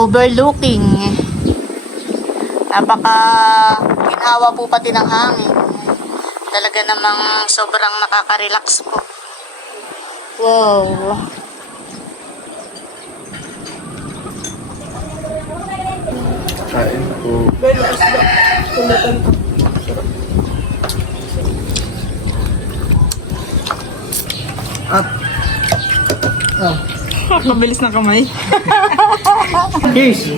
Overlooking. Napaka ginhawa po pati ng hangin. Talaga namang sobrang nakaka-relax po. Wow. Kain po. At, oh, Mabilis na kamay. kiss!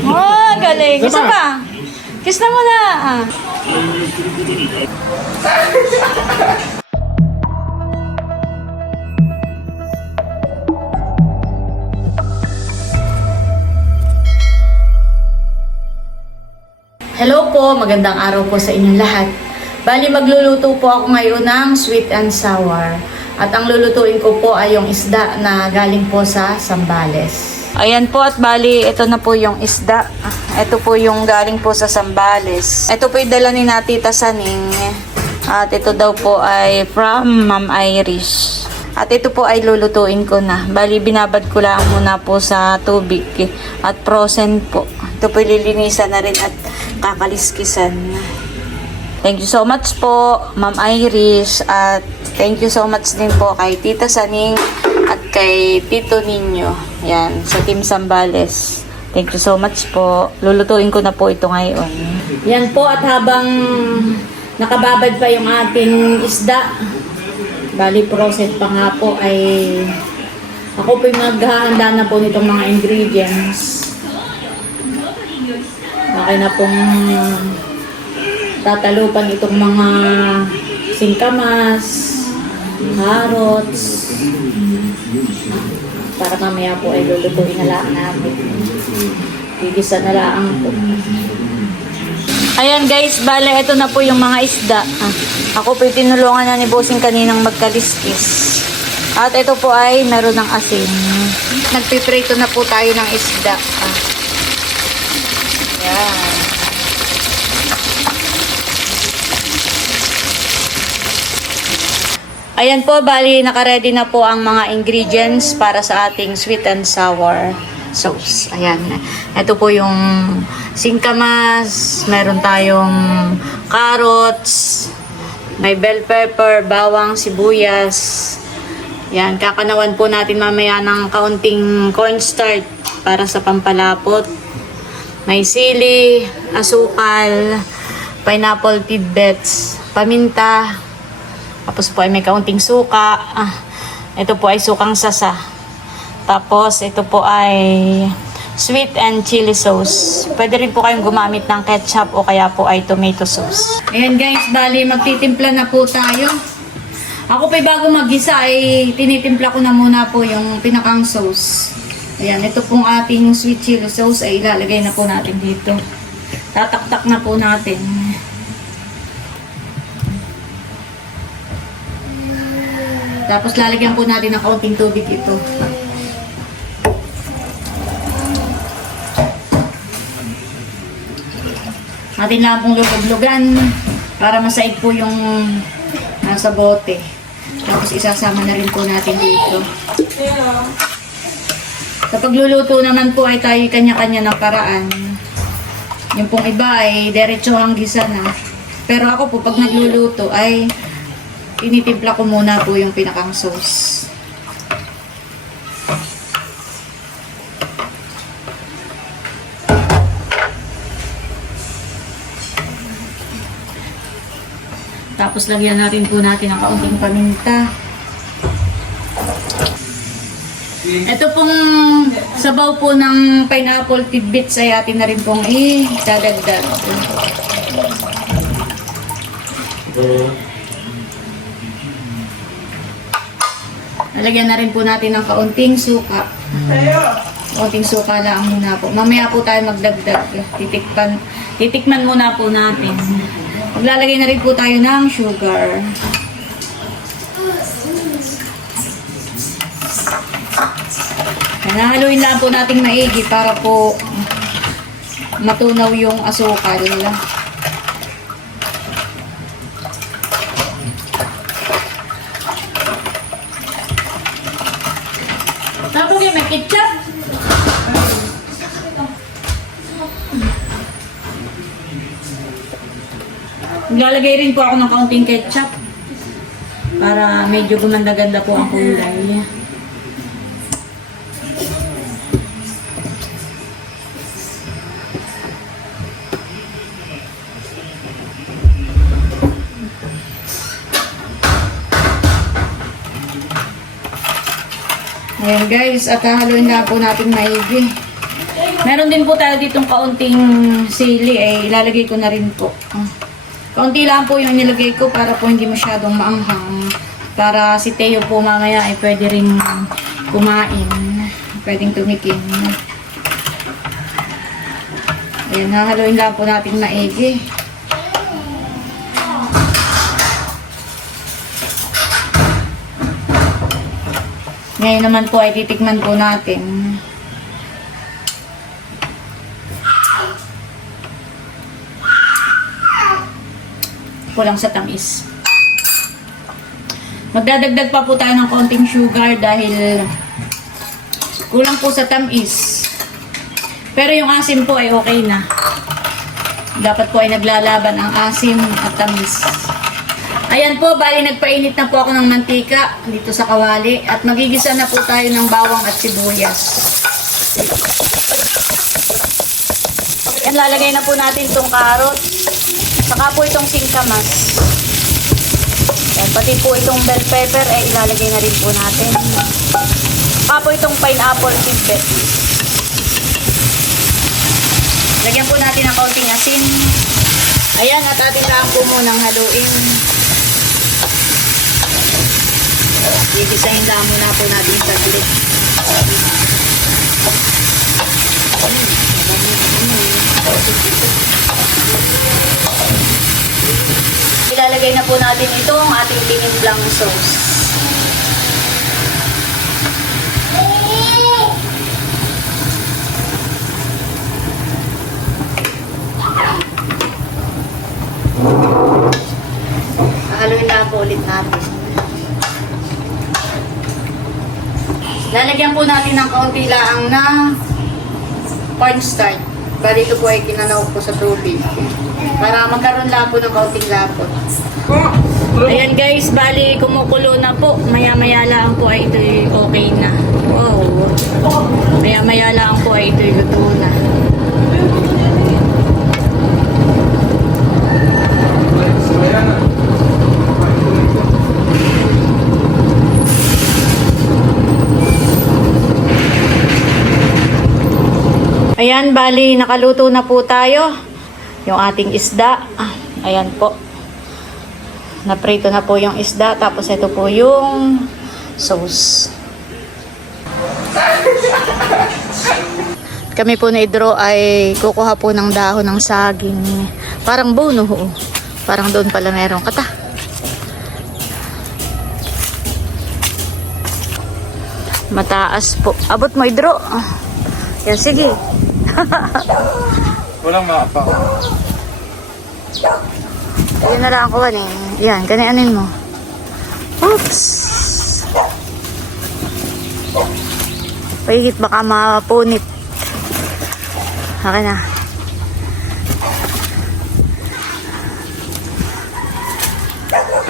Oh, galing. Isa pa. Kiss na muna. Ah. Hello po, magandang araw po sa inyong lahat. Bali magluluto po ako ngayon ng sweet and sour. At ang lulutuin ko po ay yung isda na galing po sa Sambales. Ayan po at bali, ito na po yung isda. Ito po yung galing po sa Sambales. Ito po yung dala ni Natita Saning. At ito daw po ay from Ma'am Irish. At ito po ay lulutuin ko na. Bali, binabad ko lang muna po sa tubig. At frozen po. Ito po lilinisan na rin at kakaliskisan. Thank you so much po, Ma'am Iris. At thank you so much din po kay Tita Saning at kay Tito Ninyo. Yan, sa Team Sambales. Thank you so much po. Lulutuin ko na po ito ngayon. Yan po at habang nakababad pa yung ating isda, bali process pa nga po ay ako po yung maghahanda na po nitong mga ingredients. Okay na pong tatalupan itong mga singkamas, carrots, para mamaya po ay lulutuin na lang natin. Gigisa na lang po. Ayan guys, bale ito na po yung mga isda. Ah, ako po tinulungan na ni Bossing kaninang magkaliskis. At ito po ay meron ng asin. Nagpiprito na po tayo ng isda. Ah. Ayan. Ayan po, bali nakaredy na po ang mga ingredients para sa ating sweet and sour sauce. Ayan. Ito po yung singkamas, meron tayong carrots, may bell pepper, bawang, sibuyas. Yan, kakanawan po natin mamaya ng kaunting cornstarch para sa pampalapot. May sili, asukal, pineapple tidbits, paminta, tapos po ay may kaunting suka. Ah, ito po ay sukang sasa. Tapos ito po ay sweet and chili sauce. Pwede rin po kayong gumamit ng ketchup o kaya po ay tomato sauce. Ayan guys, bali magtitimpla na po tayo. Ako pa bago magisa ay tinitimpla ko na muna po yung pinakang sauce. Ayan, ito pong ating sweet chili sauce ay ilalagay na po natin dito. Tataktak na po natin. Tapos lalagyan po natin ng kaunting tubig ito. Atin lang pong lugog-lugan para masaig po yung nasa bote. Tapos isasama na rin po natin dito. Kapag luluto naman po ay tayo kanya-kanya ng paraan. Yung pong iba ay diretso ang gisa na. Pero ako po pag nagluluto ay tinitimpla ko muna po yung pinakang sauce. Tapos lagyan natin po natin ang kaunting paminta. Ito pong sabaw po ng pineapple tidbits ay atin na rin pong i-dadagdag. Lalagyan na rin po natin ng kaunting suka. Kaunting suka lang muna po. Mamaya po tayo magdagdag. Titikman, titikman muna po natin. Maglalagay na rin po tayo ng sugar. Nahaluin lang po nating maigi para po matunaw yung asukal. Sabi kayo may ketchup. Naglalagay rin po ako ng kaunting ketchup para medyo gumanda-ganda po ang kulay niya. Guys, at hahaluin na po natin maigi. Meron din po tayo ditong kaunting sili, eh, ilalagay ko na rin po. Ah. Kaunti lang po yung nilagay ko para po hindi masyadong maanghang. Para si Teo po mamaya ay pwede rin kumain. Pwedeng tumikim. Ayan, hahaluin lang po natin maigi. Ngayon naman po ay titikman po natin. Kulang sa tamis. Magdadagdag pa po tayo ng konting sugar dahil kulang po sa tamis. Pero yung asim po ay okay na. Dapat po ay naglalaban ang asim at tamis. Ayan po, bali nagpainit na po ako ng mantika dito sa kawali at magigisa na po tayo ng bawang at sibuyas. Yan, lalagay na po natin itong carrot. Saka po itong singkamas. Yan, pati po itong bell pepper ay ilalagay na rin po natin. Saka po itong pineapple tidbit. Lagyan po natin ng kaunting asin. Ayan, at atin lang po munang haluin. Gigisahin lang muna po natin sa glit. Ilalagay na po natin itong ating tinimplang sauce. Haluin na po ulit natin. Lalagyan po natin ng kaunti lang na cornstarch. Bali ito po ay kinanaw po sa tubig. Para magkaroon lang po ng kaunting lapot. Ayan guys, bali kumukulo na po. Maya-maya lang po ay ito okay na. Wow. Maya-maya lang po ay ito luto na. Ayan, bali, nakaluto na po tayo. Yung ating isda. Ayan po. Naprito na po yung isda. Tapos ito po yung sauce. Kami po na idro ay kukuha po ng dahon ng saging. Parang bono ho. Parang doon pala meron kata. Mataas po. Abot mo idro. Yan, sige. Walang mapa. Yun na lang ako eh. Yan, ganianin mo. Oops! Pahigit baka mapunit. Okay na.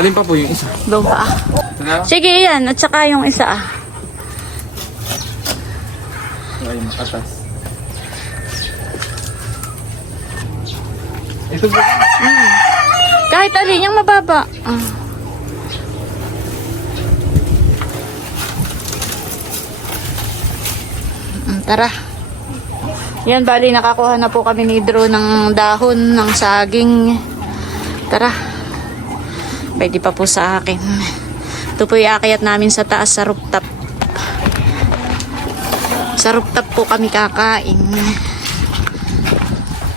Alin pa po yung isa? Doon pa? Sige, yan. At saka yung isa ah. Ayun, Ito po. Kahit alin, yung mababa. Ah. Mm, tara. Yan, bali nakakuha na po kami ni Drew ng dahon ng saging. Tara. Pwede pa po sa akin. Ito po iakyat namin sa taas sa rooftop. Sa rooftop po kami kakain.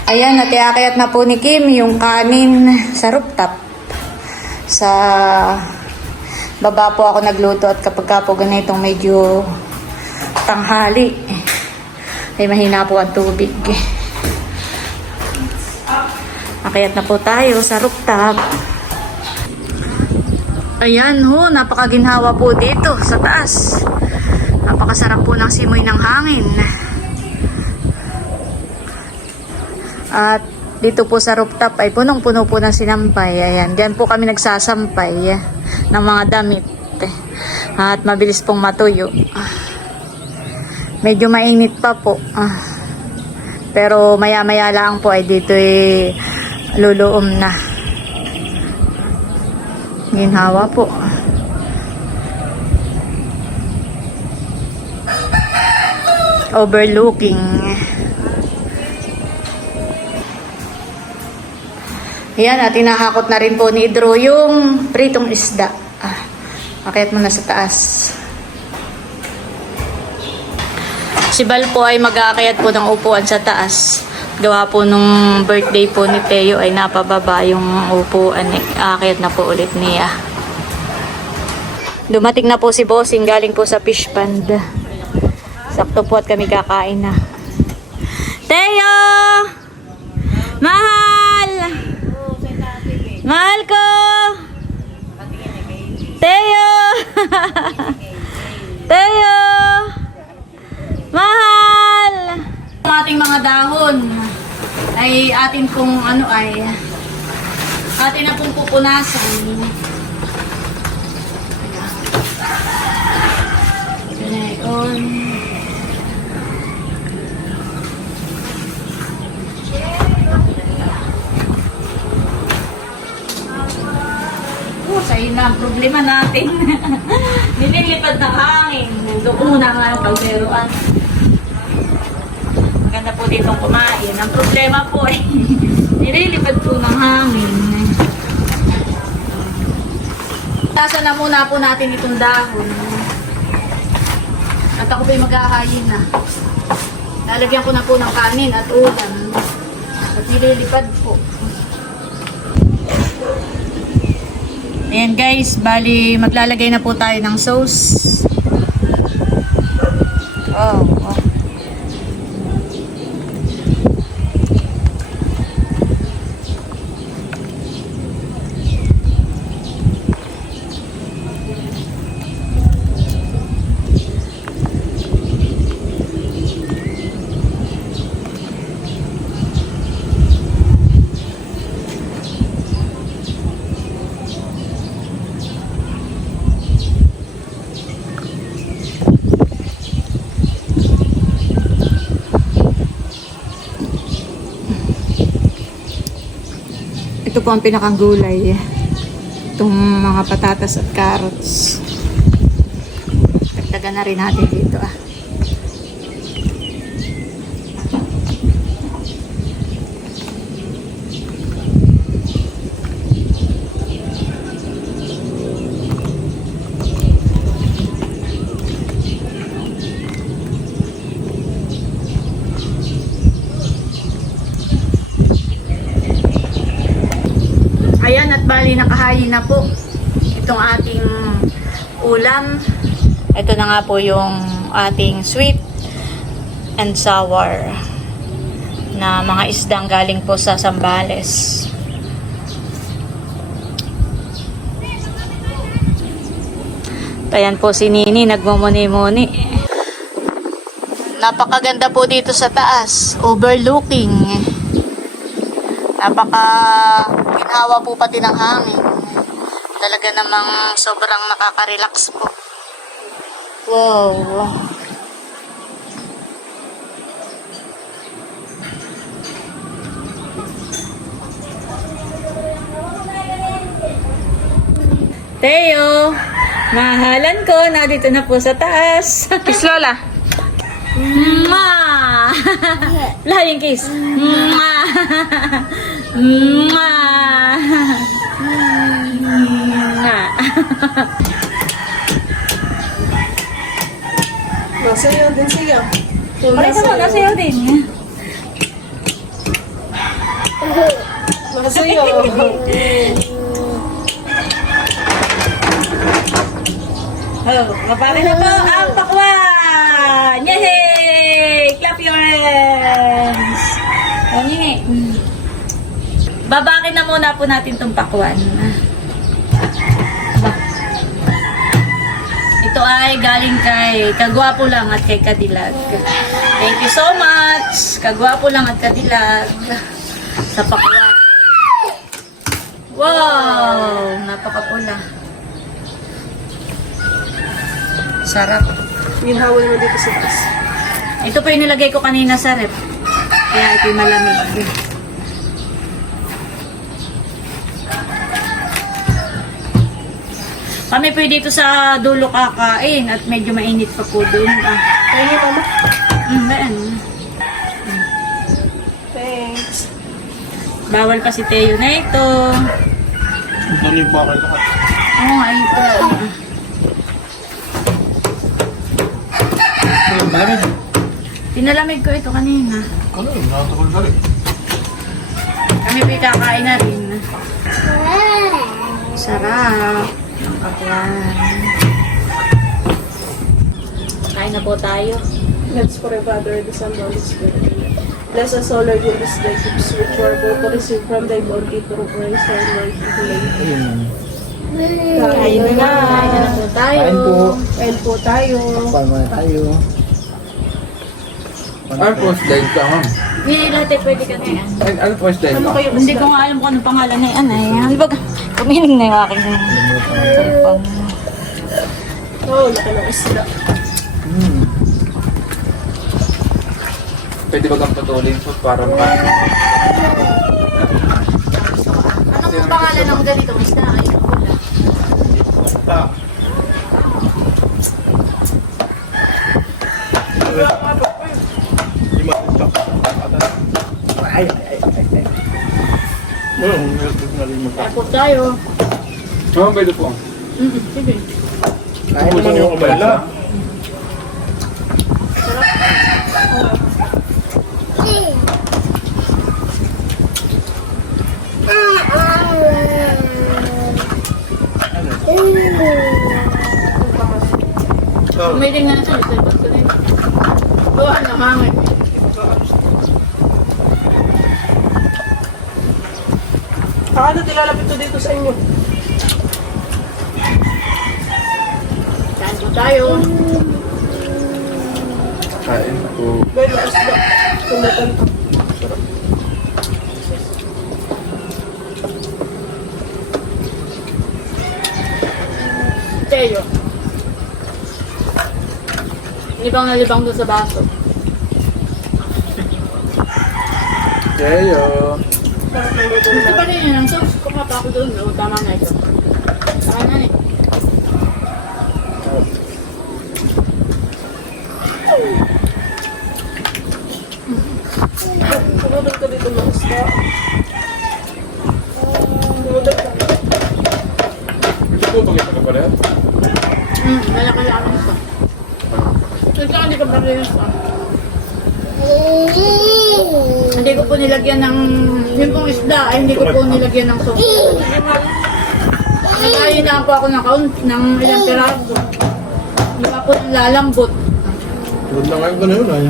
Ayan, natiakayat na po ni Kim yung kanin sa rooftop. Sa baba po ako nagluto at kapag ka po ganitong medyo tanghali, ay mahina po ang tubig. Akayat na po tayo sa rooftop. Ayan ho, napakaginhawa po dito sa taas. Napakasarap po ng simoy ng hangin. At Dito po sa rooftop ay punong-puno po ng sinampay. Ayan, diyan po kami nagsasampay eh, ng mga damit. At mabilis pong matuyo. Ah. Medyo mainit pa po. Ah. Pero maya-maya lang po ay dito eh, luluom na. Ginhawa po. Overlooking. Yan, at tinahakot na rin po ni Idro yung pritong isda. Ah, akit mo sa taas. Si Bal po ay mag-aakayat po ng upuan sa taas. Gawa po nung birthday po ni Teo ay napababa yung upuan. Aakayat na po ulit niya. Dumating na po si Bossing galing po sa fish pond. Sakto po at kami kakain na. Teo! Mahal! Mahal ko! Teo! Teo! Mahal! Ang ating mga dahon ay atin pong ano ay atin na pong pupunasan. Ganon. Oh, na ang problema natin. Nililipad ng hangin. Doon muna nga ang kalderoan. Maganda po ditong kumain. Ang problema po ay nililipad po ng hangin. Tasa na muna po natin itong dahon. At ako po'y maghahayin na. Lalagyan ko na po ng kanin at ulam. At nililipad po. Ayan guys, bali maglalagay na po tayo ng sauce. Oh, Ito po ang pinakang gulay. Itong mga patatas at carrots. Dagdagan na rin natin dito ah. Bali nakahayin na po itong ating ulam. Ito na nga po yung ating sweet and sour na mga isdang galing po sa Sambales. Ayan po si Nini nagmumuni-muni. Napakaganda po dito sa taas. Overlooking. Napaka ginhawa po pati ng hangin. Talaga namang sobrang nakaka-relax po. Wow. Teo, mahalan ko, nandito na po sa taas. Kiss Lola. Mwah! Lahat yung kiss. Mwah! Mwah! Mwah! Masayaw din siya. Pare naman, nasayaw din. Masayaw. Oh, mapare na po ang pakwan! Yay! Clap your hands! O, nini. Babakin na muna po natin itong pakwan. Ito ay galing kay Kagwapo lang at kay Kadilag. Thank you so much! Kagwapo lang at Kadilag. Sa pakwan. Wow! Napakapula. Sarap. Ginhawa naman dito sa taas. Ito pa yung nilagay ko kanina sa rep. Kaya ito yung malamig. Kami po dito sa dulo kakain at medyo mainit pa po doon. Ah. Kaya mama. Mm, ganun. Thanks. Bawal pa si Teo na ito. Ito rin po ako lahat. Oo nga, ito. Ano, malamig. Pinalamig ko ito kanina. Ano, nakatagal na rin. Kami po kakain na rin. Sarap. Ayan. Kain na po tayo. Let's pray, Father, the Son, the Holy Spirit. Bless us all, Lord, in this day, gifts which are both to receive from thy bounty through Christ our Lord. Amen. Kain na na. Kain na po tayo. Kain po. Kain po tayo. Paano muna tayo? Ano po style ka, ma'am? Hindi lahat eh, pwede ka na yan. Ano po style Ano ka? Hindi ko nga alam kung anong pangalan na yan. Ay, di ba? Kumiling na yung aking cellphone. Oh, laki ng isda. Hmm. Pwede ba kang patuloy po para maka... Anong pangalan ng ganitong isda? Ay, wala. Ay, ay, ay, ay. Kain po tayo. Ma'am, pwede po. Mm sige. Kain naman yung umala. Kumiling na na siya. Gawa na hangin. Paano tilalapit to dito sa inyo? Kain po tayo. Kain po. Meron isda. Tumatan ka. Teo. Libang na libang doon sa baso. Yayo. Sarap ng luto Gusto na. pa rin yun ang sauce. Kumapa ako doon. Oo, tama na ito. Tama na eh. Tumutol ka dito ng isda. Tumutol ka. Ito po, pakita ka pala. Hmm, malaki lang ito. Ito hindi ko pa rin ito. Hindi ko po nilagyan ng... Yung pong isda ay hindi ko po nilagyan ng sauce. Nagkain na po ako ng kaun ng ilang piraso. Hindi pa po lalambot. Huwag na kayo ganun ay.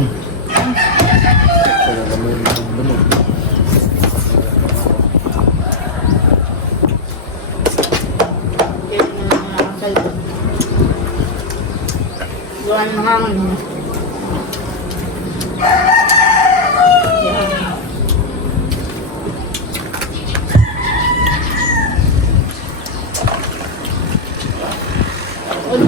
Gawa ng hangin. Yan. Ano ko ba? Ito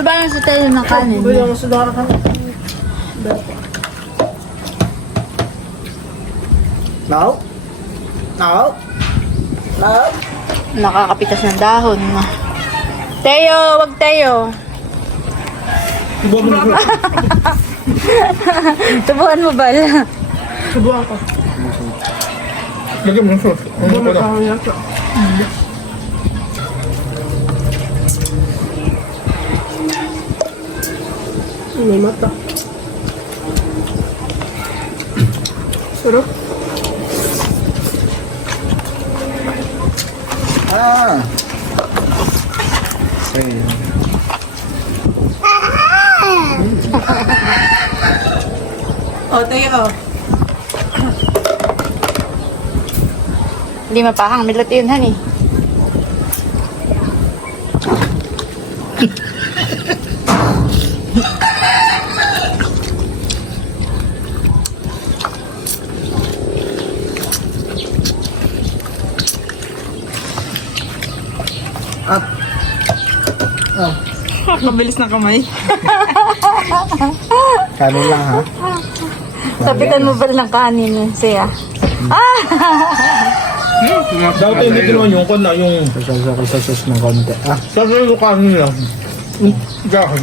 ba lang sa tayo ng kanin? Pwede ang sudara ka. Now? Now? Now? Nakakapitas ng dahon. Teo, wag Teo. Subuhan mo na. Tubuhan mo ba? Subuhan ko. Lagyan mo na sauce. Ano Subuhan ko na? mo yata. May mata. Sarap. Ah! Okay. oh, tayo. Hindi mapahang. Milot yun, honey. Up. Oh. Ah, mabilis na kamay. kanin lang ha. Sabitan mo ba ng kanin siya? Dapat hindi kinuha yung kon na yung sasasa ko sa sauce ng konti. Ah, sasasa ko kanin lang. Gahan.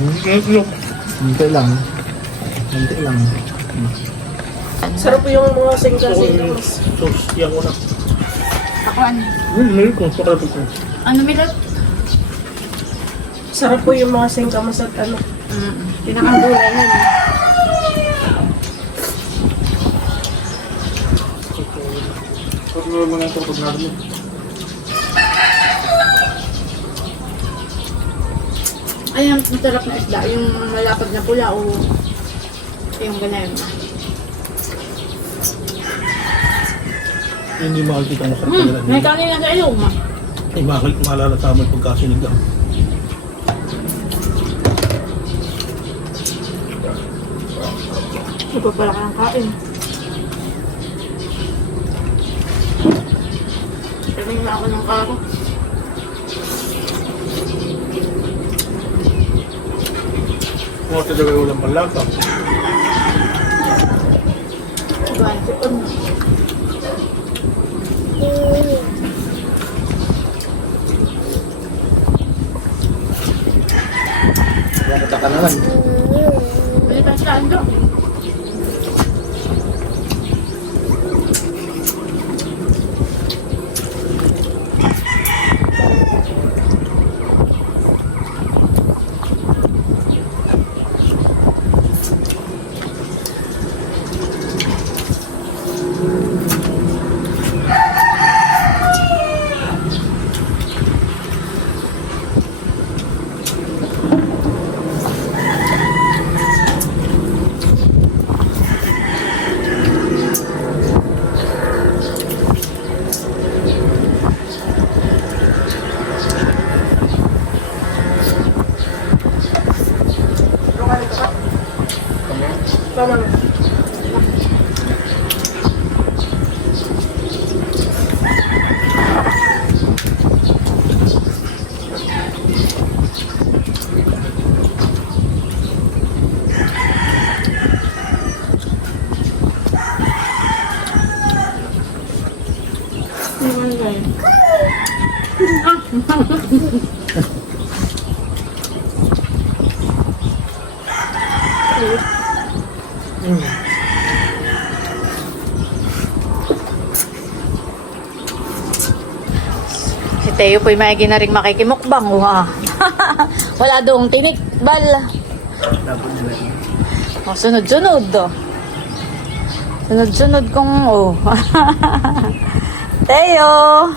Konti lang. Konti lang. Sarap yung mga singka-singka mas. Sauce, yan ko na. Ako ano? Hmm, meron ko. Ano milot? Sarap po yung mga singka mas at ano. Pinakagulay yan. Huwag mo muna ito pag natin. Ay, ang masarap na isda. Yung malapad na pula o yung ganyan. Hindi makikita mo sa kanila. may kanin na ilong. ah. Ay, makikita maalala tama yung pagkasinig lang. Hindi pa pala ka ng kain. Tabing na ako ng karo. Kung ito daw yung ulang palaka. Diba? Sipon. Nakita ka naman. Pwede pa sa ando. Si Teo po'y maigi na rin makikimukbang. Wow. Wala doong tinik. Bal. O, sunod-sunod. Oh. Sunod-sunod kong, oh. Teo!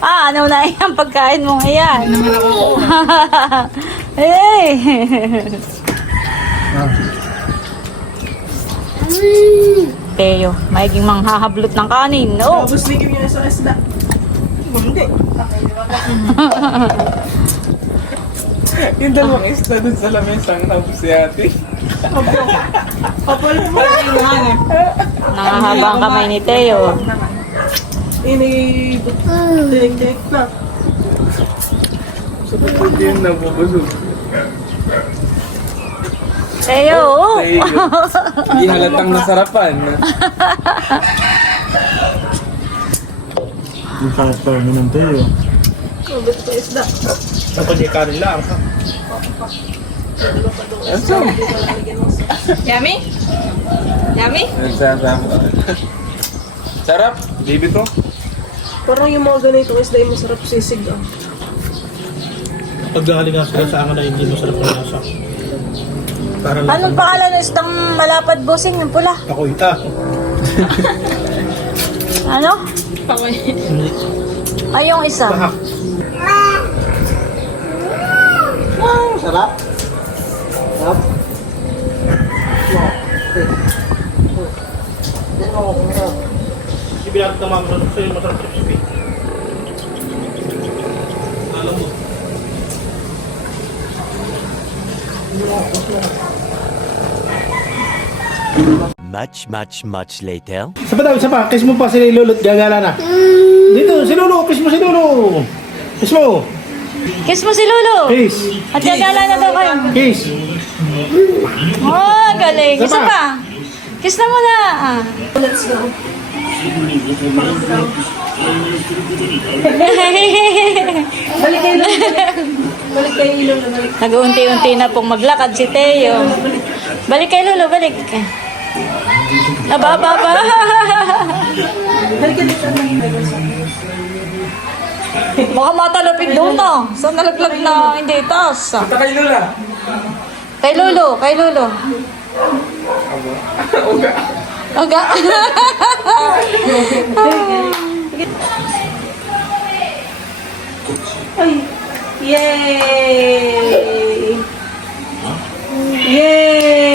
Ah, ano na yan pagkain mong iyan? hey! Teo, maiging manghahablot ng kanin. Oh! Tapos ligim niya sa isda. Hindi. Yung dalawang isda dun sa lamesang nabos si ate. Kapal mo. Nangahabang kamay ni Teo. Ini tinik-tinik na. Sa pagod yun nabubusog. Teo! oh. Hindi halatang nasarapan. Yung sarap tayo naman tayo. Mabit sa isda. Dapat yung kanin lang. Aso? Yummy? Yummy? Nagsasama. Sarap. Baby to. Parang yung mga ganitong isda yung masarap sisig ah. Pag galing nga sila sa akin na hindi masarap na lasa. Para lang Anong pangalan ng isdang malapad bossing yung pula? ako ita. Ano? Hindi. Ay, yung isa. Bahak. Sarap. Sarap. Hindi binakit na mama sa'yo masarap sa pipi. Alam mo. Much, much, much later. Isa pa daw, isa pa. Kiss mo pa si Lolo at gagala na. Dito, si Lolo. Kiss mo si Lolo. Kiss mo. Kiss mo si Lolo. Kiss. At gagala na daw kayo. Kiss. Oh, galing. Isa pa. Kiss na muna. Ah. Let's go. Balik kayo lang. Balik kayo ilong na balik. Nag-unti-unti na pong maglakad si Teo. Balik kay Lolo, balik. Aba, aba, aba. Balik kayo dito. Baka matalapit doon na. Saan nalaglag na hindi taas? ah. Kay Lola. Kay Lolo, kay Lolo. Oga. Oga. Ay. Yay! Yay!